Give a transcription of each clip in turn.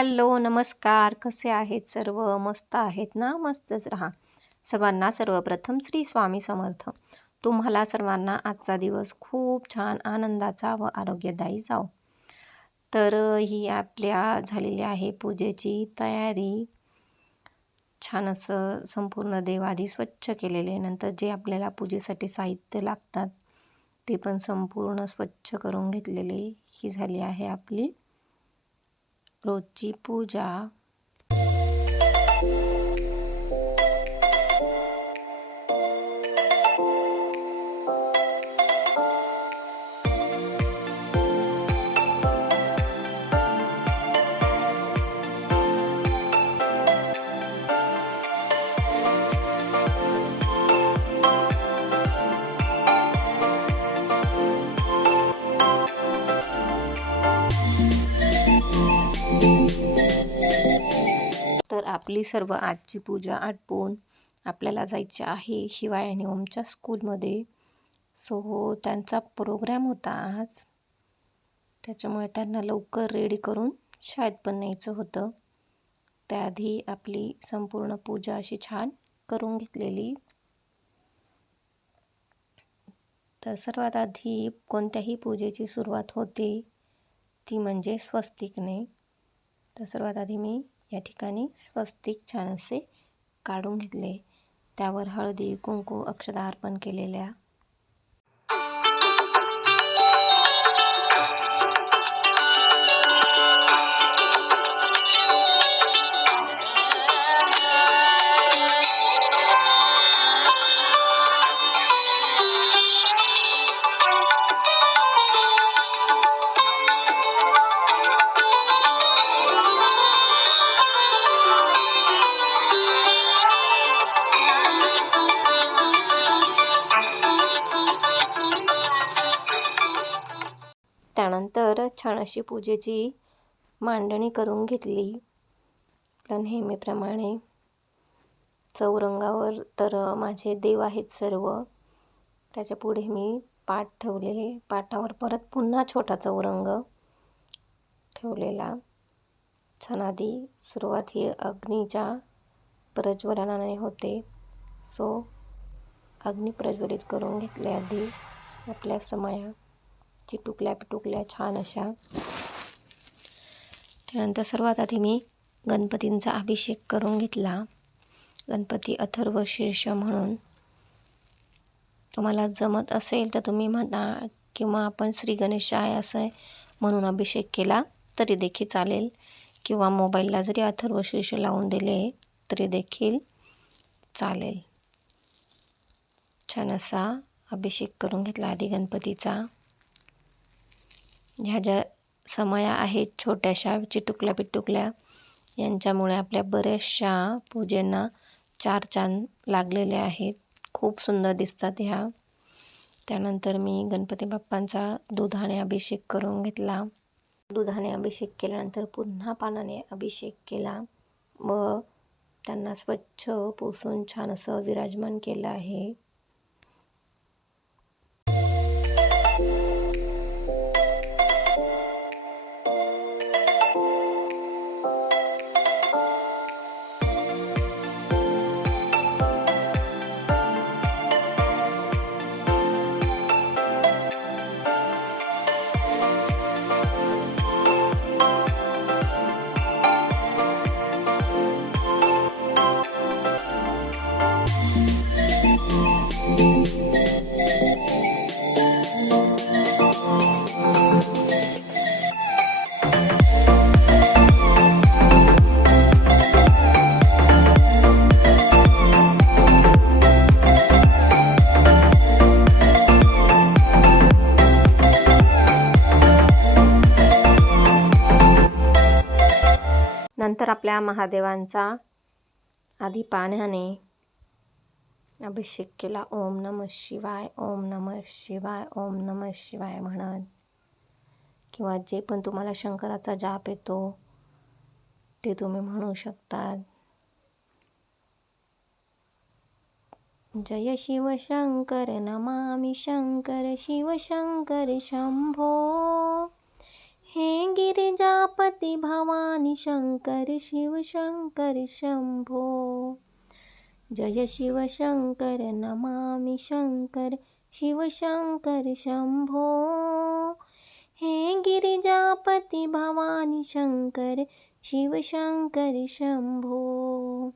Hello, नमस्कार. कसे आहेत सर्व? मस्त आहेत ना? मस्तच राहा. सर्वांना सर्वप्रथम श्री स्वामी समर्थ. तुम्हाला सर्वांना आजचा दिवस खूप छान आनंदाचा व आरोग्यदायी जाओ. तर ही आपल्या झालेली आहे पूजेची तयारी. छान असं संपूर्ण देव आधी स्वच्छ केलेले, नंतर जे आपल्याला पूजेसाठी साहित्य लागतात ते पण संपूर्ण स्वच्छ करून घेतलेले. ही झाली आहे आपली रोजची पूजा. तर आपली सर्व आजची पूजा आटपून आपल्याला जायचे आहे शिवाय आणि ओमच्या स्कूलमध्ये. सो त्यांचा प्रोग्राम होता आज, त्याच्यामुळे त्यांना लवकर रेडी करून शाळेत पण न्यायचं होतं. त्याआधी आपली संपूर्ण पूजा अशी छान करून घेतलेली. तर सर्वात आधी कोणत्याही पूजेची सुरुवात होते ती म्हणजे स्वस्तिकने. तर सर्वात आधी मी या ठिकाणी स्वस्तिक छान असे काढून घेतले. त्यावर हळदी कुंकू अक्षता अर्पण केलेल्या. त्यानंतर छान अशी पूजेची मांडणी करून घेतली. नेहमीप्रमाणे चौरंगावर तर माझे देव आहेत सर्व. त्याच्या पुढे मी पाट ठेवलेले. पाटावर परत पुन्हा छोटा चौरंग ठेवलेला. छान आधी सुरुवात ही अग्नीच्या प्रज्वलनाने होते. सो अग्नी प्रज्वलित करून घेतले आधी आपल्या समया चिटुकल्या पिटुकल्या छान अशा. त्यानंतर सर्वात आधी मी गणपतींचा अभिषेक करून घेतला. गणपती अथर्व शीर्ष म्हणून तुम्हाला जमत असेल तर तुम्ही म्हणा, किंवा आपण श्री गणेशाय असं म्हणून अभिषेक केला तरी देखील चालेल, किंवा मोबाईलला जरी अथर्व शीर्ष लावून दिले तरी देखील चालेल. छान असा अभिषेक करून घेतला आधी गणपतीचा. ह्या ज्या समया आहेत छोट्याशा चिटुकल्या पिटुकल्या, यांच्यामुळे आपल्या बऱ्याचशा पूजेंना चार चांद लागलेले आहेत. खूप सुंदर दिसतात ह्या. त्यानंतर मी गणपती बाप्पांचा दुधाने अभिषेक करून घेतला. दुधाने अभिषेक केल्यानंतर पुन्हा पानाने अभिषेक केला व त्यांना स्वच्छ पुसून छान असं विराजमान केलं आहे. नंतर आपल्या महादेवांचा आधी पाण्याने अभिषेक केला. ओम नमः शिवाय, ओम नमः शिवाय, ओम नमः शिवाय म्हणत, किंवा जे पण तुम्हाला शंकराचा जाप येतो ते तुम्ही म्हणू शकतात. जय शिव शंकर नमामि शंकर शिव शंकर शंभो, हे गिरिजा गिरिजापति भवानी शंकर शिव शंकर शंभो। जय शिव शंकर नमामि शंकर शिव शंकर शंभो। हे गिरिजापति भवानी शंकर शिव शंकर शंभो।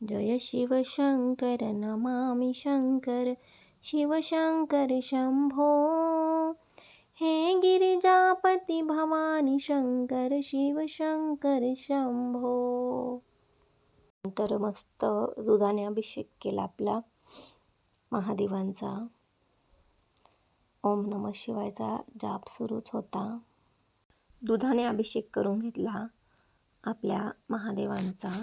जय शिव शंकर नमामि शंकर शिव शंकर शंभो। हे गिरिजापति भवानी शंकर शिव शंकर शंभो। नंतर मस्त दुधाने अभिषेक केला आपला महादेवांचा. ओम नमः शिवायचा जाप सुरूच होता. दुधाने अभिषेक करून घेतला आपल्या महादेवांचा.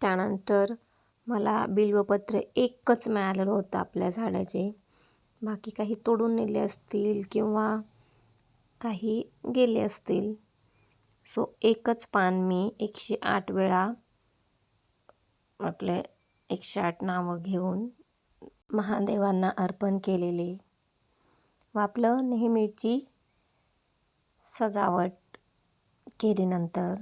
त्यानंतर मला बिल्वपत्र एकच मिळालेलं होतं आपल्या झाडाचे. बाकी काही तोडून नेले असतील किंवा काही गेले असतील. सो एकच पान मी 108 वेळा आपले 108 नावं घेऊन महादेवांना अर्पण केलेले व आपलं नेहमीची सजावट केल्यानंतर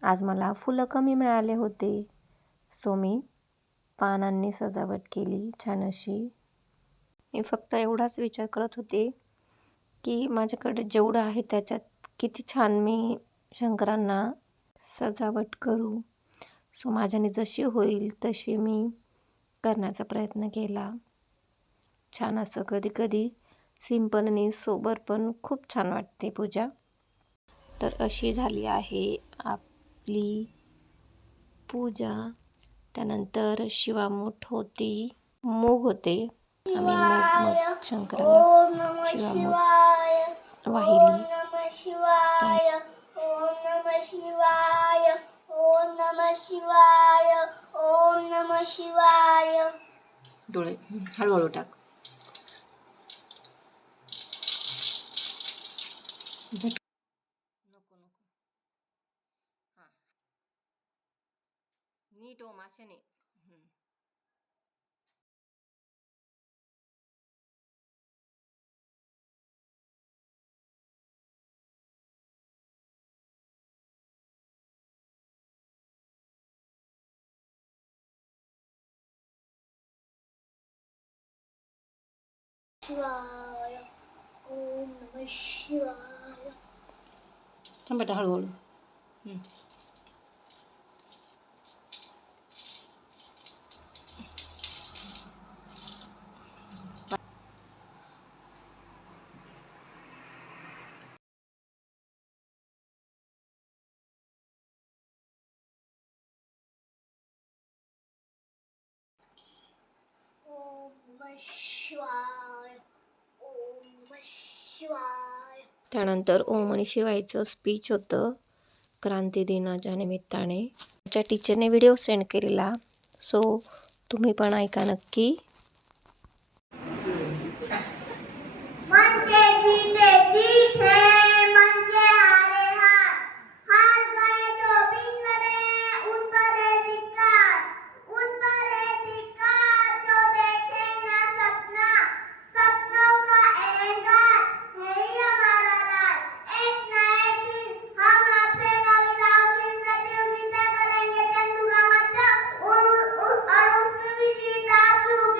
आज मला फुलं कमी मिळाले होते. सो मी पानांनी सजावट केली छान अशी. मी फक्त एवढाच विचार करत होते की माझ्याकडे जेवढं आहे त्याच्यात किती छान मी शंकरांना सजावट करू. सो माझ्याने जशी होईल तशी मी करण्याचा प्रयत्न केला. छान असं कधी कधी सिंपल आणि सोबर पण खूप छान वाटते पूजा. तर अशी झाली आहे आपली पूजा. त्यानंतर शिवामूठ होती, मूग होते. आम्ही मग शंकराला शिवामूठ वाहिली. ओम नमः शिवाय, ओम नमः शिवाय, ओम नमः शिवाय. डोळे हळूहळू टाक. नको नको. हां नीट ओम आशेने. शिवाय, ओम नमः शिवाय. थांबटा हळूहळू. ओम नमः शिवाय, ओम नमः शिवाय. त्यानंतर ओम आणि शिवायचं स्पीच होतं क्रांती दिनाच्या निमित्ताने. आमच्या टीचरने व्हिडिओ सेंड केलेला. सो तुम्ही पण ऐका नक्की. मन के जीते जीत है, मन के हारे हार. हार गए जो बिन लड़े, उन पर है धिक्कार. उन पर है धिक्कार जो देखे ना सपना. सपनों का अहंकार है ही हमारा राज. एक ना एक दिन हम आपसे कविताओं की प्रतियोगिता करेंगे. चंदू का मतलब और उसमें भी जीत आप ही होगी.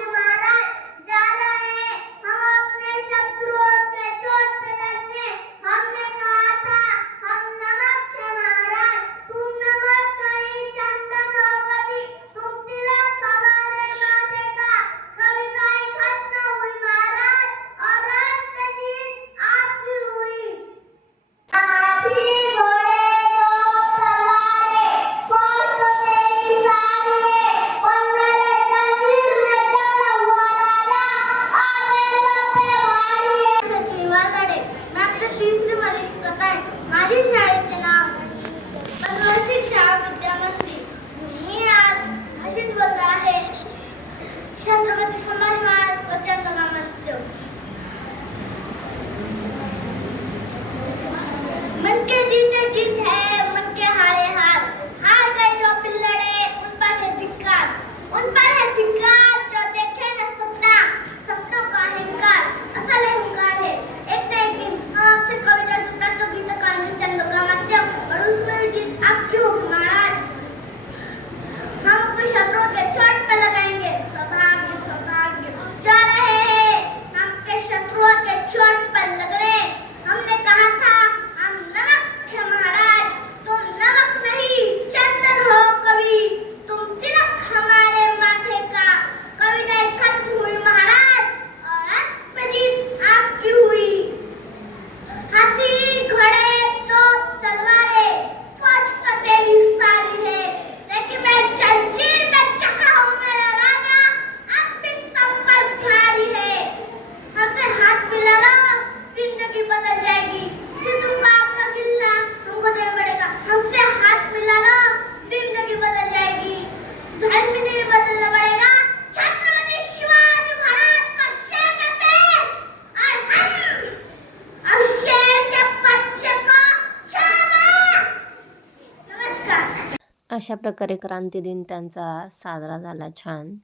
अशा प्रकारे क्रांतिदिन त्यांचा साजरा झाला छान.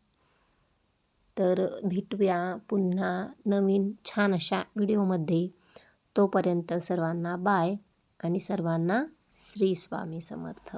तर भेटूया पुन्हा नवीन छान अशा व्हिडिओमध्ये. तोपर्यंत सर्वांना बाय आणि सर्वांना श्री स्वामी समर्थ.